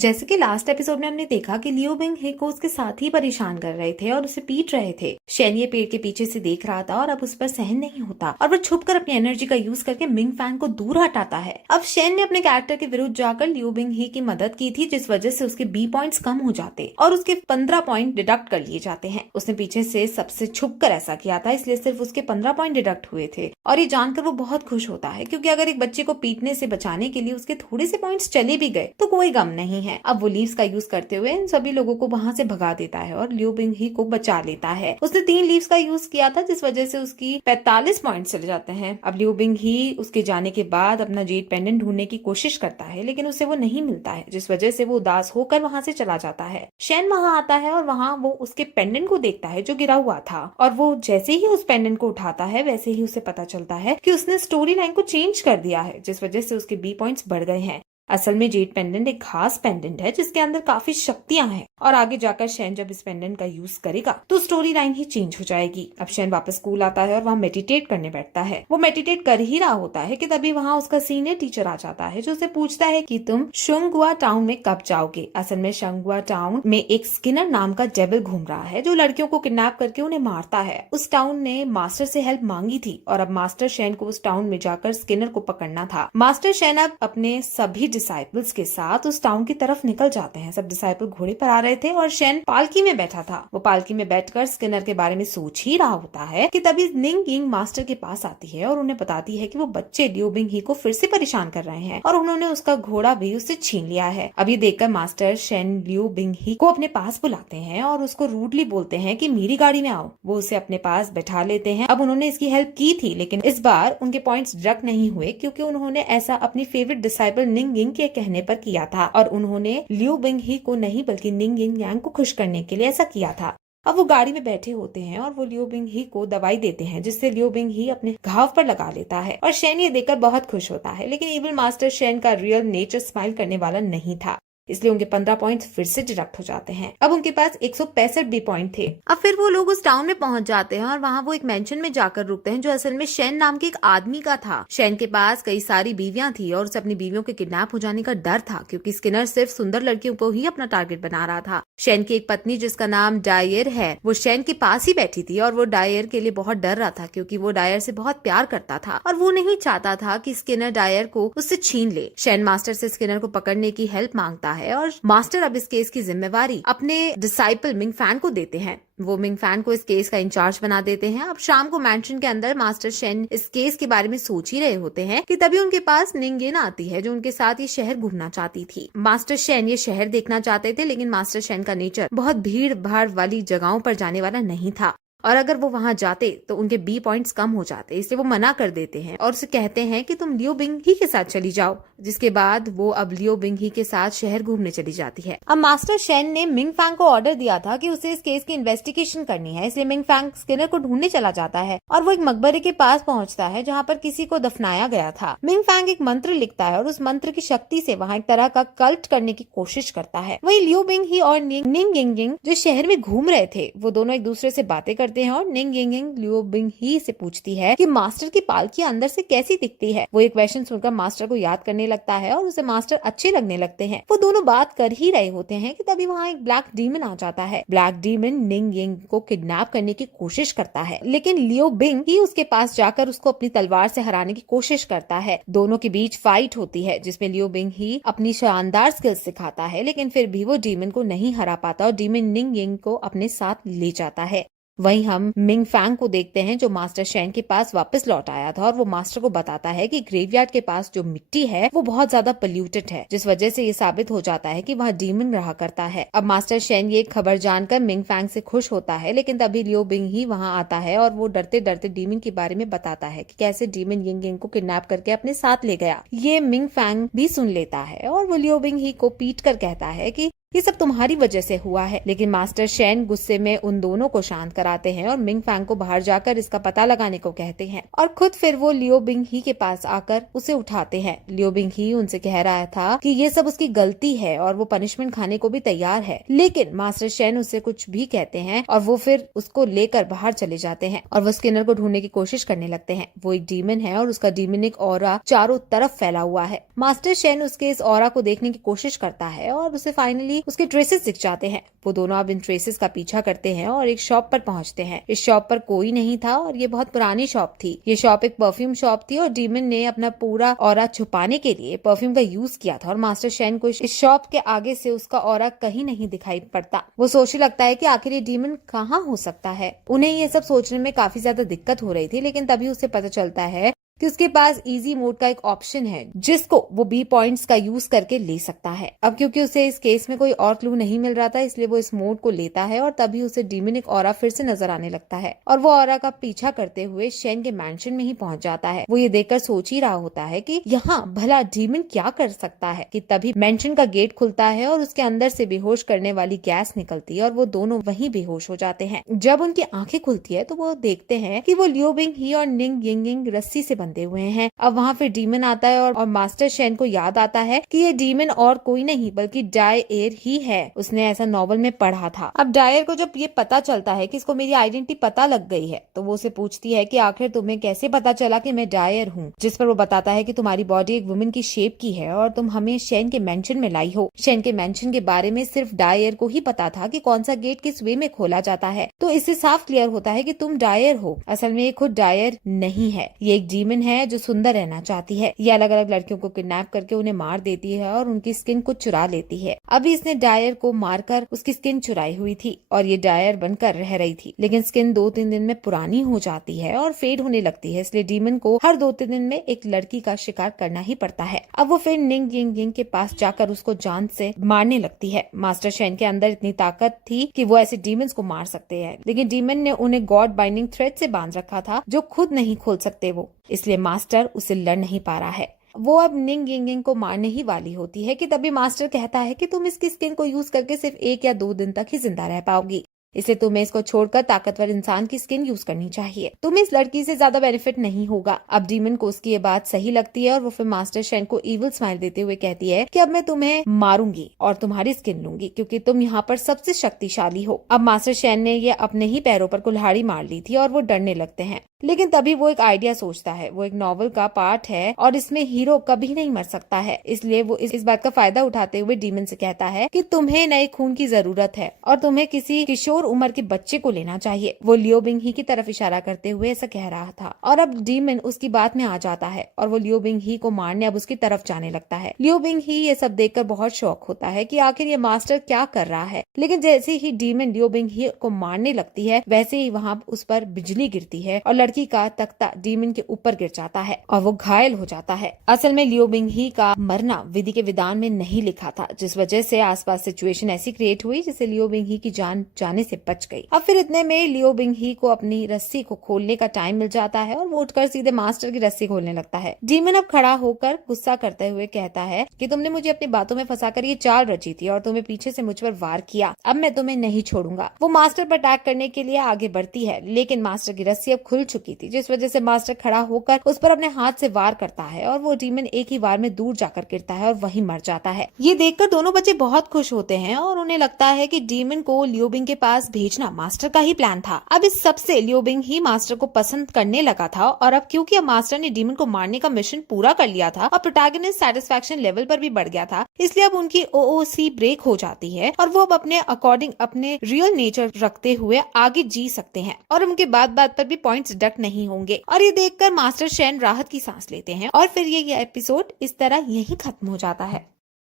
जैसे कि last episode में हमने देखा कि लियो बिंग हे को उसके साथ ही परेशान कर रहे थे और उसे पीट रहे थे। शेन ये पेड़ के पीछे से देख रहा था और अब उस पर सहन नहीं होता और वो छुपकर अपनी एनर्जी का यूज करके मिंग फैंग को दूर हटाता है। अब शेन ने अपने कैरेक्टर के विरुद्ध जाकर लियो बिंग हे की मदद की थी, जिस वजह से उसके बी पॉइंट्स कम हो जाते और उसके 15 पॉइंट डिडक्ट कर लिए जाते हैं। उसने पीछे से सबसे छुपकर ऐसा किया था, इसलिए सिर्फ उसके 15 पॉइंट डिडक्ट हुए थे और ये जानकर वो बहुत खुश होता है, क्योंकि अगर एक बच्चे को पीटने से बचाने के लिए उसके थोड़े से पॉइंट्स चले भी गए तो कोई गम नहीं है। अब वो लीव्स का यूज करते हुए इन सभी लोगों को वहां से भगा देता है और लियो बिंग ही को बचा लेता है। उसने 3 लीव्स का यूज किया था, जिस वजह से उसकी 45 पॉइंट चले जाते हैं। अब लियो बिंग ही उसके जाने के बाद अपना जेड पेंडेंट ढूंढने की कोशिश करता है, लेकिन उसे वो नहीं मिलता है, जिस वजह से वो उदास होकर वहां से चला जाता है। शेन वहां आता है और वहां वो उसके पेंडेंट को देखता है जो गिरा हुआ था, और वो जैसे ही उस पेंडेंट को उठाता है वैसे ही उसे पता चलता है कि उसने स्टोरी लाइन को चेंज कर दिया है, जिस वजह से उसके बी पॉइंट्स बढ़ गए हैं। असल में जेड पेंडेंट एक खास पेंडेंट है जिसके अंदर काफी शक्तियां हैं, और आगे जाकर शेन जब इस पेंडेंट का यूज करेगा तो स्टोरी लाइन ही चेंज हो जाएगी। अब शेन वापस स्कूल आता है और वहाँ मेडिटेट करने बैठता है। वो मेडिटेट कर ही रहा होता है कि तभी वहाँ उसका सीनियर टीचर आ जाता है, जो उसे पूछता है कि तुम शंगुआ टाउन में कब जाओगे। असल में शंगुआ टाउन में एक स्किनर नाम का डेविल घूम रहा है, जो लड़कियों को किडनैप करके उन्हें मारता है। उस टाउन ने मास्टर से हेल्प मांगी थी और अब मास्टर शेन को उस टाउन में जाकर स्किनर को पकड़ना था। मास्टर शेन अब अपने सभी डिसाइपल्स के साथ उस टाउन की तरफ निकल जाते हैं। सब डिसाइपल घोड़े पर आ रहे थे और शेन पालकी में बैठा था। वो पालकी में बैठकर स्किनर के बारे में सोच ही रहा होता है कि तभी निंग यिंग मास्टर के पास आती है और उन्हें बताती है कि वो बच्चे लियो बिंग ही को फिर से परेशान कर रहे हैं और उन्होंने उसका घोड़ा भी उससे छीन लिया है। अब ये देखकर मास्टर शेन लियो बिंग ही को अपने पास बुलाते हैं और उसको रूडली बोलते हैं कि मेरी गाड़ी में आओ। वो उसे अपने पास बैठा लेते हैं। अब उन्होंने इसकी हेल्प की थी, लेकिन इस बार उनके पॉइंट्स डिडक्ट नहीं हुए, क्योंकि उन्होंने ऐसा अपनी फेवरेट डिसाइपल निंग यिंग के कहने पर किया था और उन्होंने लियो बिंग ही को नहीं बल्कि निंग यिंग यांग को खुश करने के लिए ऐसा किया था। अब वो गाड़ी में बैठे होते हैं और वो लियो बिंग ही को दवाई देते हैं, जिससे लियो बिंग ही अपने घाव पर लगा लेता है और शेन ये देखकर बहुत खुश होता है। लेकिन इविल मास्टर शेन का रियल नेचर स्माइल करने वाला नहीं था, इसलिए उनके 15 पॉइंट्स फिर से डिडक्ट हो जाते हैं। अब उनके पास 165 बी पॉइंट थे। अब फिर वो लोग उस टाउन में पहुंच जाते हैं और वहाँ वो एक मेंशन में जाकर रुकते हैं, जो असल में शेन नाम के एक आदमी का था। शेन के पास कई सारी बीवियां थी और उसे अपनी बीवियों के किडनैप हो जाने का डर था, क्योंकि स्किनर सिर्फ सुंदर लड़कियों को ही अपना टारगेट बना रहा था। शेन की एक पत्नी जिसका नाम डायर है, वो शेन के पास ही बैठी थी और वो डायर के लिए बहुत डर रहा था, क्योंकि वो डायर से बहुत प्यार करता था और वो नहीं चाहता था कि स्किनर डायर को उससे छीन ले। शेन मास्टर से स्किनर को पकड़ने की हेल्प मांगता है और मास्टर अब इस केस की जिम्मेवारी अपने डिसाइपल मिंग फैंग को देते हैं। वो मिंग फैंग को इस केस का इंचार्ज बना देते हैं। अब शाम को मैंशन के अंदर मास्टर शेन इस केस के बारे में सोच ही रहे होते हैं कि तभी उनके पास निंग यिन आती है, जो उनके साथ ये शहर घूमना चाहती थी। मास्टर शेन ये शहर देखना चाहते थे, लेकिन मास्टर शेन का नेचर बहुत भीड़ भाड़ वाली जगहों पर जाने वाला नहीं था और अगर वो वहां जाते तो उनके बी पॉइंट्स कम हो जाते, इसलिए वो मना कर देते हैं और उसे कहते हैं कि तुम लियो बिंग ही के साथ चली जाओ। जिसके बाद वो अब लियो बिंग ही के साथ शहर घूमने चली जाती है। अब मास्टर शेन ने मिंग फैंग को ऑर्डर दिया था कि उसे इस केस की इन्वेस्टिगेशन करनी है, इसलिए मिंग फैंग स्किनर को ढूंढने चला जाता है और वो एक मकबरे के पास पहुंचता है जहाँ पर किसी को दफनाया गया था। मिंग फैंग एक मंत्र लिखता है और उस मंत्र की शक्ति से वहाँ एक तरह का कल्ट करने की कोशिश करता है। वही लियो बिंग ही और निंग यिंग जो शहर में घूम रहे थे, वो दोनों एक दूसरे से बातें करते हैं और निंग यिंग लियो बिंग ही से पूछती है कि मास्टर की पालकी अंदर से कैसी दिखती है। वो एक क्वेश्चन सुनकर मास्टर को याद करने लगता है और उसे मास्टर अच्छे लगने लगते हैं। वो दोनों बात कर ही रहे होते हैं कि तभी वहाँ एक ब्लैक डीमन आ जाता है। ब्लैक डीमन निंग यिंग को किडनैप करने की कोशिश करता है, लेकिन लियो बिंग ही उसके पास जाकर उसको अपनी तलवार से हराने की कोशिश करता है। दोनों के बीच फाइट होती है, जिसमें लियो बिंग ही अपनी शानदार स्किल्स सिखाता है, लेकिन फिर भी वो डीमन को नहीं हरा पाता और डीमन निंग यिंग को अपने साथ ले जाता है। वहीं हम मिंग फैंग को देखते हैं, जो मास्टर शेन के पास वापस लौट आया था और वो मास्टर को बताता है कि ग्रेवयार्ड के पास जो मिट्टी है वो बहुत ज्यादा पोल्यूटेड है, जिस वजह से ये साबित हो जाता है कि वहाँ डीमन रहा करता है। अब मास्टर शेन ये खबर जानकर मिंग फैंग से खुश होता है, लेकिन तभी लियो बिंग ही वहाँ आता है और वो डरते डरते डीमन के बारे में बताता है कि कैसे डीमन यिंग यिंग को किडनैप करके अपने साथ ले गया। ये मिंग फैंग भी सुन लेता है और वो लियो बिंग ही को पीट कर कहता है कि ये सब तुम्हारी वजह से हुआ है। लेकिन मास्टर शेन गुस्से में उन दोनों को शांत कराते हैं और मिंग फैंग को बाहर जाकर इसका पता लगाने को कहते हैं और खुद फिर वो लियो बिंग ही के पास आकर उसे उठाते हैं। लियो बिंग ही उनसे कह रहा था कि ये सब उसकी गलती है और वो पनिशमेंट खाने को भी तैयार है, लेकिन मास्टर शेन उससे कुछ भी कहते हैं और वो फिर उसको लेकर बाहर चले जाते हैं और वो स्किनर को ढूंढने की कोशिश करने लगते हैं। वो एक डीमन है और उसका डीमनिक ऑरा चारों तरफ फैला हुआ है। मास्टर शेन उसके इस ऑरा को देखने की कोशिश करता है और उसे फाइनली उसके ट्रेसेस दिख जाते हैं। वो दोनों अब इन ट्रेसेस का पीछा करते हैं और एक शॉप पर पहुंचते हैं। इस शॉप पर कोई नहीं था और ये बहुत पुरानी शॉप थी। ये शॉप एक परफ्यूम शॉप थी और डीमन ने अपना पूरा ऑरा छुपाने के लिए परफ्यूम का यूज किया था और मास्टर शेन को इस शॉप के आगे से उसका ऑरा कहीं नहीं दिखाई पड़ता। वो सोचने लगता है कि आखिर ये डीमन कहाँ हो सकता है। उन्हें ये सब सोचने में काफी ज्यादा दिक्कत हो रही थी, लेकिन तभी उसे पता चलता है कि उसके पास इजी मोड का एक ऑप्शन है जिसको वो बी पॉइंट्स का यूज करके ले सकता है। अब क्योंकि उसे इस केस में कोई और क्लू नहीं मिल रहा था, इसलिए वो इस मोड को लेता है और तभी उसे डीमनिक ऑरा फिर से नजर आने लगता है और वो ऑरा का पीछा करते हुए शेन के मैंशन में ही पहुंच जाता है। वो ये देखकर सोच ही रहा होता है कि यहाँ भला डीमन क्या कर सकता है कि तभी मैंशन का गेट खुलता है और उसके अंदर से बेहोश करने वाली गैस निकलती है और वो दोनों वहीं बेहोश हो जाते हैं। जब उनकी आंखें खुलती है तो वो देखते हैं कि वो लियो बिंग ही और निंग यिंगिंग रस्सी से बंधे हुए हैं। अब वहाँ फिर डीमन आता है और मास्टर शेन को याद आता है कि ये डीमन और कोई नहीं बल्कि डायर ही है। उसने ऐसा नॉवल में पढ़ा था। अब डायर को जब ये पता चलता है कि इसको मेरी आइडेंटिटी पता लग गई है तो वो उसे पूछती है कि आखिर तुम्हें कैसे पता चला कि मैं डायर हूँ, जिस पर वो बताता है कि तुम्हारी बॉडी एक वुमेन की शेप की है और तुम हमें शेन के मेंशन में लाई हो। शेन के मेंशन के बारे में सिर्फ डायर को ही पता था कि कौन सा गेट किस वे में खोला जाता है, तो इससे साफ क्लियर होता है कि तुम डायर हो। असल में ये खुद डायर नहीं है, ये एक डीमन है जो सुंदर रहना चाहती है। ये अलग अलग लड़कियों को किडनैप करके उन्हें मार देती है और उनकी स्किन को चुरा लेती है। अभी इसने डायर को मारकर उसकी स्किन चुराई हुई थी और ये डायर बनकर रह रही थी, लेकिन स्किन 2-3 दिन में पुरानी हो जाती है और फेड होने लगती है, इसलिए डीमन को हर 2-3 दिन में एक लड़की का शिकार करना ही पड़ता है। अब वो फिर निंग यिंग यिंग के पास जाकर उसको जान से मारने लगती है। मास्टर शेन के अंदर इतनी ताकत थी कि वो ऐसे डीमंस को मार सकते हैं, लेकिन डीमन ने उन्हें गॉड बाइंडिंग थ्रेड से बांध रखा था जो खुद नहीं खोल सकते वो, इसलिए मास्टर उसे लड़ नहीं पा रहा है। वो अब निंग यिंग को मारने ही वाली होती है कि तभी मास्टर कहता है कि तुम इसकी स्किन को यूज करके सिर्फ 1 या 2 दिन तक ही जिंदा रह पाओगी, इसलिए तुम्हें इसको छोड़कर ताकतवर इंसान की स्किन यूज करनी चाहिए। तुम्हें इस लड़की से ज्यादा बेनिफिट नहीं होगा। अब डीमन को उसकी ये बात सही लगती है और वो फिर मास्टर शेन को इविल स्माइल देते हुए कहती है कि अब मैं तुम्हें मारूंगी और तुम्हारी स्किन लूंगी क्योंकि तुम यहाँ पर सबसे शक्तिशाली हो। अब मास्टर शेन ने ये अपने ही पैरों पर कुल्हाड़ी मार ली थी और वो डरने लगते हैं, लेकिन तभी वो एक आइडिया सोचता है। वो एक नॉवल का पार्ट है और इसमें हीरो कभी नहीं मर सकता है, इसलिए वो इस बात का फायदा उठाते हुए डीमन से कहता है कि तुम्हें नए खून की जरूरत है और तुम्हें किसी किशोर उम्र के बच्चे को लेना चाहिए। वो लियो बिंग ही की तरफ इशारा करते हुए ऐसा कह रहा था और अब डीमन उसकी बात में आ जाता है और वो लियो बिंग ही को मारने अब उसकी तरफ जाने लगता है। लियो बिंग ही ये सब देखकर बहुत शौक होता है कि आखिर ये मास्टर क्या कर रहा है, लेकिन जैसे ही डीमन लियो बिंग ही को मारने लगती है वैसे ही वहाँ उस पर बिजली गिरती है और लड़की का तख्ता डीमन के ऊपर गिर जाता है और वो घायल हो जाता है। असल में लियो बिंग ही का मरना विधि के विधान में नहीं लिखा था, जिस वजह से आसपास सिचुएशन ऐसी क्रिएट हुई जिससे लियो बिंग ही की जान जाने से बच गई। अब फिर इतने में लियो बिंग ही को अपनी रस्सी को खोलने का टाइम मिल जाता है और वो उठकर सीधे मास्टर की रस्सी खोलने लगता है। डीमन अब खड़ा होकर गुस्सा करते हुए कहता है कि तुमने मुझे अपनी बातों में फंसाकर ये चाल रची थी और तुम्हें पीछे से मुझ पर वार किया, अब मैं तुम्हें नहीं छोड़ूंगा। वो मास्टर पर अटैक करने के लिए आगे बढ़ती है, लेकिन मास्टर की रस्सी अब खुल चुकी थी, जिस वजह से मास्टर खड़ा होकर उस पर अपने हाथ से वार करता है और वो डीमन एक ही वार में दूर जाकर गिरता है और वहीं मर जाता है। ये देखकर दोनों बच्चे बहुत खुश होते हैं और उन्हें लगता है कि डीमन को लियो बिंग के पास भेजना मास्टर का ही प्लान था। अब इस सबसे लियो बिंग ही मास्टर को पसंद करने लगा था और अब क्योंकि अब मास्टर ने डीमन को मारने का मिशन पूरा कर लिया था और प्रोटैगनिस्ट सेटिस्फैक्शन लेवल पर भी बढ़ गया था, इसलिए अब उनकी ओओसी ब्रेक हो जाती है और वो अब अपने अकॉर्डिंग अपने रियल नेचर रखते हुए आगे जी सकते हैं और उनके बात बात पर भी पॉइंट्स डिडक्ट नहीं होंगे। और ये देखकर मास्टर शेन राहत की सांस लेते हैं और फिर ये एपिसोड इस तरह यहीं खत्म हो जाता है।